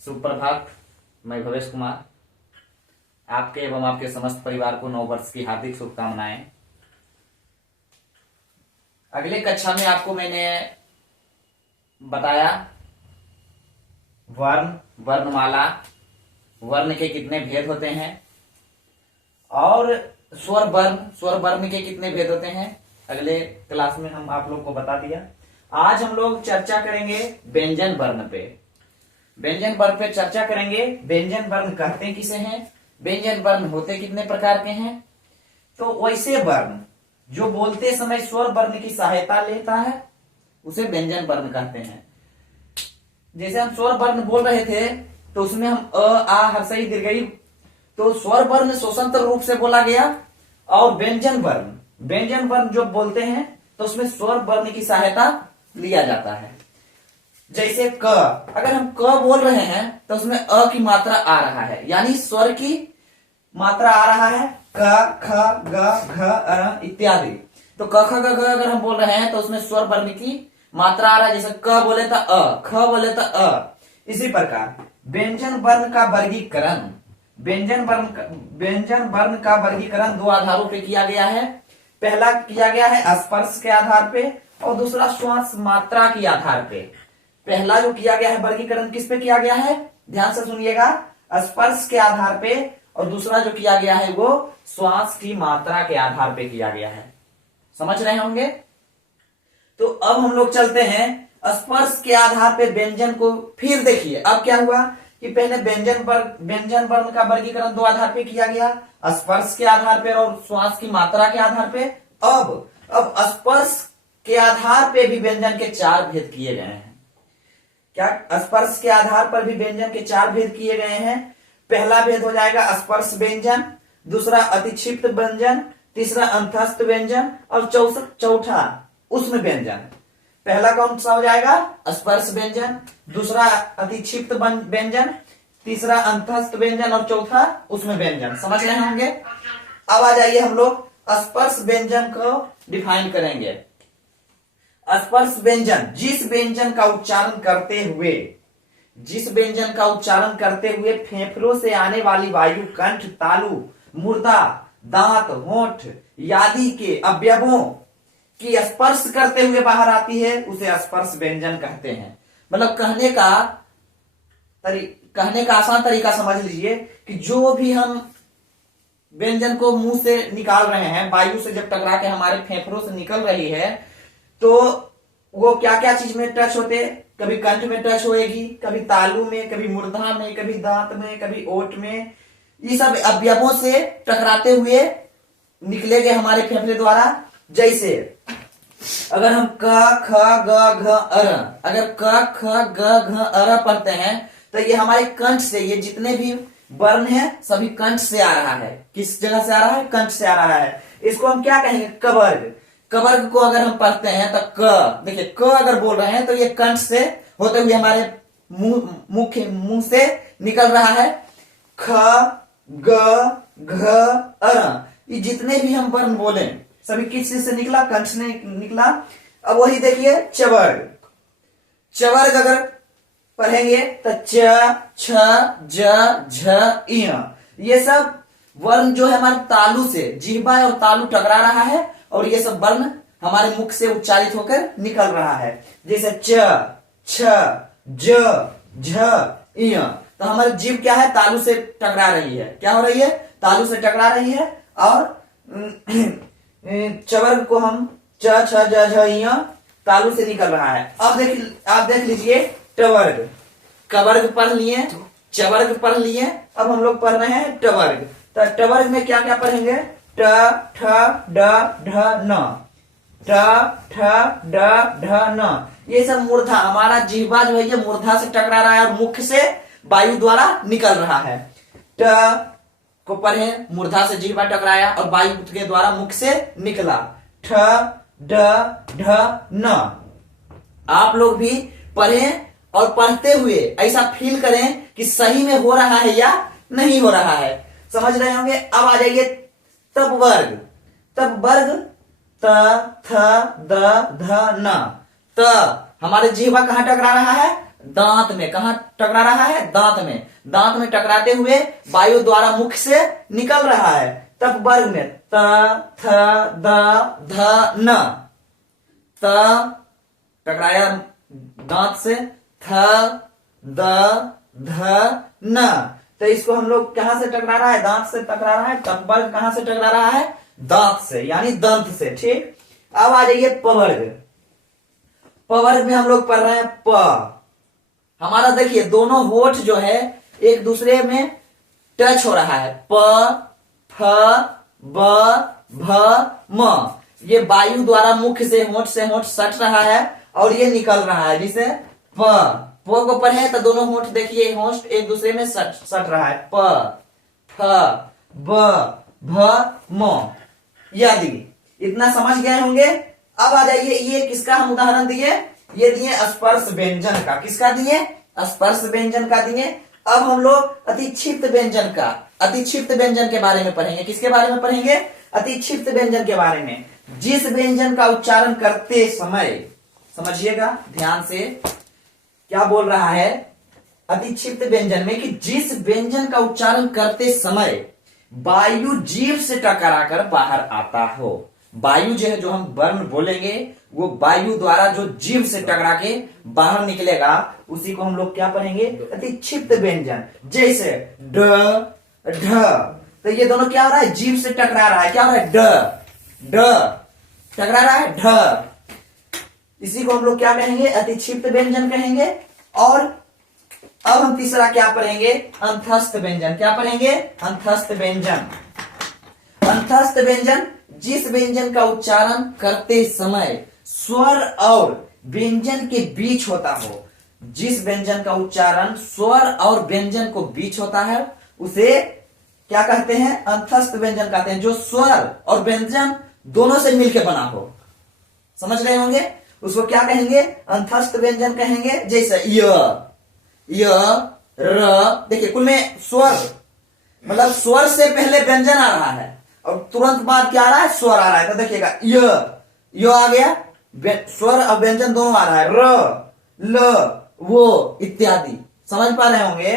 सुप्रभात। मैं भवेश कुमार आपके एवं आपके समस्त परिवार को नव वर्ष की हार्दिक शुभकामनाएं। अगले कक्षा में आपको मैंने बताया वर्ण, वर्णमाला, वर्ण के कितने भेद होते हैं और स्वर वर्ण के कितने भेद होते हैं। अगले क्लास में हम आप लोग को बता दिया। आज हम लोग चर्चा करेंगे व्यंजन वर्ण पे। व्यंजन वर्ण पे चर्चा करेंगे। व्यंजन वर्ण कहते किसे हैं, व्यंजन वर्ण होते कितने प्रकार के हैं। तो वैसे वर्ण जो बोलते समय स्वर वर्ण की सहायता लेता है उसे व्यंजन वर्ण कहते हैं। जैसे हम स्वर वर्ण बोल रहे थे तो उसमें हम अ, आ, हर्षई, दीर्घई, तो स्वर वर्ण स्वतंत्र रूप से बोला गया। और व्यंजन वर्ण जो बोलते हैं तो उसमें स्वर वर्ण की सहायता लिया जाता है। जैसे क, अगर हम क बोल रहे हैं तो उसमें अ की मात्रा आ रहा है, यानी स्वर की मात्रा आ रहा है। क, ख, ग, घ, अ इत्यादि। तो क, ख, ग, घ अगर हम बोल रहे हैं तो उसमें स्वर वर्ण की मात्रा आ रहा है। जैसे क बोले तो अ, ख बोले तो अ। इसी प्रकार व्यंजन वर्ण का वर्गीकरण, व्यंजन वर्ण का वर्गीकरण दो आधारों पे किया गया है। पहला किया गया है स्पर्श के आधार पे और दूसरा श्वास मात्रा के आधार पे। पहला जो किया गया है वर्गीकरण किस पे किया गया है, ध्यान से सुनिएगा, स्पर्श के आधार पे, और दूसरा जो किया गया है वो श्वास की मात्रा के आधार पे किया गया है। समझ रहे होंगे। तो अब हम लोग चलते हैं स्पर्श के आधार पे व्यंजन को। फिर देखिए अब क्या हुआ कि पहले व्यंजन वर्ण का वर्गीकरण दो आधार पे किया गया, स्पर्श के आधार पे और श्वास की मात्रा के आधार पे। अब स्पर्श के आधार पे भी व्यंजन के चार भेद किए गए हैं। क्या स्पर्श के आधार पर भी व्यंजन के चार भेद किए गए हैं। पहला भेद हो जाएगा स्पर्श व्यंजन, दूसरा अतिक्षिप्त व्यंजन, तीसरा अंतस्थ व्यंजन और चौथा उष्म व्यंजन। पहला कौन सा हो जाएगा, स्पर्श व्यंजन, दूसरा अतिक्षिप्त व्यंजन, तीसरा अंतस्थ व्यंजन और चौथा उष्म व्यंजन। समझ रहे होंगे। अब आ जाइए हम लोग स्पर्श व्यंजन को डिफाइन करेंगे। स्पर्श व्यंजन जिस व्यंजन का उच्चारण करते हुए फेफड़ों से आने वाली वायु कंठ, तालु, मुर्दा, दांत, होंठ आदि के अवयवों की स्पर्श करते हुए बाहर आती है उसे स्पर्श व्यंजन कहते हैं। मतलब कहने का आसान तरीका समझ लीजिए कि जो भी हम व्यंजन को मुंह से निकाल रहे हैं, वायु से जब टकरा के हमारे फेफड़ों से निकल रही है तो वो क्या क्या चीज में टच होते, कभी कंठ में टच होएगी, कभी तालू में, कभी मुर्दा में, कभी दांत में, कभी ओठ में। ये सब अवयवों से टकराते हुए निकलेंगे हमारे फेफड़े द्वारा। जैसे अगर हम क, ख, ग, घ, अर, अगर क, ख, ग, घ, अर पढ़ते हैं तो ये हमारे कंठ से, ये जितने भी वर्ण है सभी कंठ से आ रहा है। किस जगह से आ रहा है, कंठ से आ रहा है। इसको हम क्या कहेंगे, कवर्ग। कवर्ग को अगर हम पढ़ते हैं तो क, देखिए क अगर बोल रहे हैं तो ये कंठ से होते हुए हमारे मुंह से निकल रहा है। ख, ग, घ, अर, ये जितने भी हम वर्ण बोले सभी किस चीज से निकला, कंठ से निकला। अब वही देखिए चवर्ग अगर पढ़ेंगे तो च, छ, ज, झ, इय, ये सब वर्ण जो है हमारे तालु से, जिह्वा और तालु टकरा रहा है और ये सब वर्ण हमारे मुख से उच्चारित होकर निकल रहा है। जैसे च, छ, ज, झ, इय, तो हमारी जीभ क्या है, तालु से टकरा रही है। क्या हो रही है, तालु से टकरा रही है। और चवर्ग को हम च, छ, ज, झ, इय, तालु से निकल रहा है। अब आप देख लीजिए टवर्ग। कवर्ग पढ़ लिए, चवर्ग पढ़ लिए, अब हम लोग पढ़ रहे हैं टवर्ग। तो टवर्ग में क्या क्या पढ़ेंगे, ट, ठ, ड, ढ, न, ट, ठ, ड, ढ, न। ये सब मूर्धा, हमारा जिह्वा जो है ये मूर्धा से टकरा रहा है और मुख से वायु द्वारा निकल रहा है। ट को पढ़े, मूर्धा से जिह्वा टकराया और वायु के द्वारा मुख से निकला। ठ, ड, ढ, न। आप लोग भी पढ़ें और पढ़ते हुए ऐसा फील करें कि सही में हो रहा है या नहीं हो रहा है। समझ रहे होंगे। अब आ जाइए तब वर्ग। त, थ, द, ध, न। त हमारे जिह्वा कहां टकरा रहा है, दांत में। कहा टकरा रहा है? दांत में। दांत में टकराते हुए वायु द्वारा मुख से निकल रहा है। तब वर्ग में त, थ, द, ध, न। त टकराया दांत से, थ, द, ध, न। तो इसको हम लोग कहां से टकरा रहा है? दांत से टकरा रहा है। तब वर्ग कहां से टकरा रहा है? दांत से, यानी दंत से। ठीक, अब आ जाइए पवर्ग। पवर्ग में हम लोग पढ़ रहे हैं प। हमारा देखिए दोनों होठ जो है एक दूसरे में टच हो रहा है। प, फ, ब, भ, म। ये वायु द्वारा मुख से होठ सट रहा है और ये निकल रहा है, जिसे प को पढ़े तो दोनों होठ देखिए होठ एक दूसरे में सट रहा है। प, फ, ब, भ, म। यदि इतना समझ गए होंगे। अब आ जाइए, ये किसका हम उदाहरण दिए? ये दिए स्पर्श व्यंजन का। किसका दिए? स्पर्श व्यंजन का दिए। अब हम लोग अतिक्षिप्त व्यंजन का, अतिक्षिप्त व्यंजन के बारे में पढ़ेंगे। किसके बारे में पढ़ेंगे? अतिक्षिप्त व्यंजन के बारे में। जिस व्यंजन का उच्चारण करते समय, समझिएगा ध्यान से, क्या बोल रहा है अतिक्षिप्त व्यंजन में कि जिस व्यंजन का उच्चारण करते समय वायु जीभ से टकराकर बाहर आता हो। वायु जो है, जो हम वर्ण बोलेंगे, वो वायु द्वारा जो जीभ से टकरा के बाहर निकलेगा, उसी को हम लोग क्या पढ़ेंगे? अतिक्षिप्त व्यंजन। जैसे ड, ढ। तो ये दोनों क्या हो रहा है? जीभ से टकरा रहा है। क्या हो रहा है? ड, ड टकरा रहा है, ढ। इसी को हम लोग क्या कहेंगे? अतिक्षिप्त व्यंजन कहेंगे। और अब हम तीसरा क्या पढ़ेंगे? अंतस्थ व्यंजन। क्या पढ़ेंगे? अंतस्थ व्यंजन। अंतस्थ व्यंजन जिस व्यंजन का उच्चारण करते समय स्वर और व्यंजन के बीच होता हो। जिस व्यंजन का उच्चारण स्वर और व्यंजन को बीच होता है, उसे क्या कहते हैं? अंतस्थ व्यंजन कहते हैं। जो स्वर और व्यंजन दोनों से मिलकर बना हो, समझ रहे होंगे, उसको क्या कहेंगे? अंतस्थ व्यंजन कहेंगे। जैसे य, र। देखिए कुल में स्वर, मतलब स्वर से पहले व्यंजन आ रहा है और तुरंत बाद क्या आ रहा है? स्वर आ रहा है। तो देखिएगा य आ गया, स्वर और व्यंजन दोनों आ रहा है। र, ल, वो इत्यादि। समझ पा रहे होंगे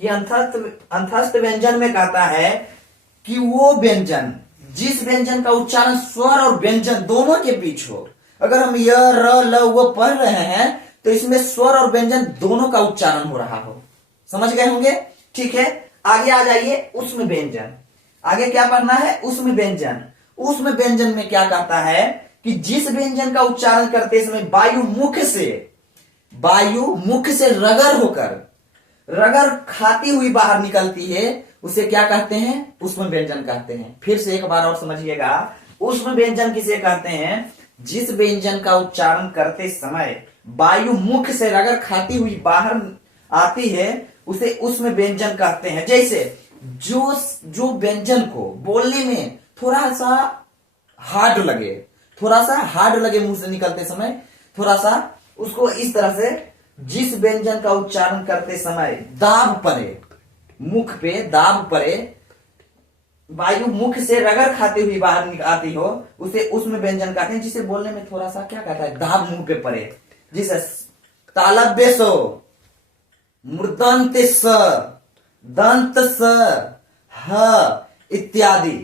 कि अंतस्थ व्यंजन में कहता है कि वो व्यंजन, जिस व्यंजन का उच्चारण स्वर और व्यंजन दोनों के बीच हो। अगर हम य, र, ल, वो पढ़ रहे हैं तो इसमें स्वर और व्यंजन दोनों का उच्चारण हो रहा हो। समझ गए होंगे? ठीक है, आगे आ जाइए उष्म व्यंजन। आगे क्या पढ़ना है? उष्म व्यंजन। उष्म व्यंजन में क्या कहता है कि जिस व्यंजन का उच्चारण करते समय वायु मुख से रगर होकर, रगर खाती हुई बाहर निकलती है, उसे क्या कहते हैं? उष्म व्यंजन कहते हैं। फिर से एक बार और समझिएगा, उष्म व्यंजन किसे कहते हैं? जिस व्यंजन का उच्चारण करते समय वायु मुख से रगर खाती हुई बाहर आती है, उसे उष्म व्यंजन कहते हैं। जैसे जो व्यंजन को बोलने में थोड़ा सा हार्ड लगे मुंह से निकलते समय, थोड़ा सा उसको इस तरह से, जिस व्यंजन का उच्चारण करते समय दाब पड़े, मुख पे दाब पड़े, वायु मुख से रगर खाती हुई बाहर आती हो, उसे उष्म व्यंजन कहते हैं। जिसे बोलने में थोड़ा सा क्या कहता है? दाब मुंह पे पड़े। जिसे तालव्य सो, मूर्धन्य स, दंत स, ह इत्यादि।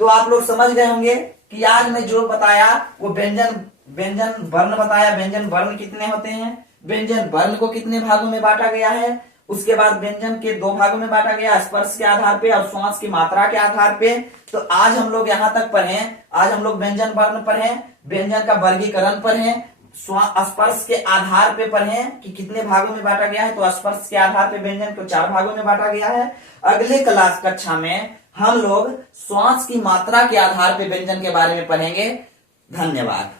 तो आप लोग समझ गए होंगे कि आज मैं जो बताया वो व्यंजन वर्ण बताया। व्यंजन वर्ण कितने होते हैं, व्यंजन वर्ण को कितने भागों में बांटा गया है, उसके बाद व्यंजन के दो भागों में बांटा गया, स्पर्श के आधार पे और श्वास की मात्रा के आधार पे। तो आज हम लोग यहां तक पढ़े। आज हम लोग व्यंजन वर्ण पढ़े, व्यंजन का वर्गीकरण पढ़े, स्पर्श के आधार पे पढ़े कि कितने भागों में बांटा गया है। तो स्पर्श के आधार पे व्यंजन को 4 भागों में बांटा गया है। अगले क्लास कक्षा में हम लोग श्वास की मात्रा के आधार पे व्यंजन के बारे में पढ़ेंगे। धन्यवाद।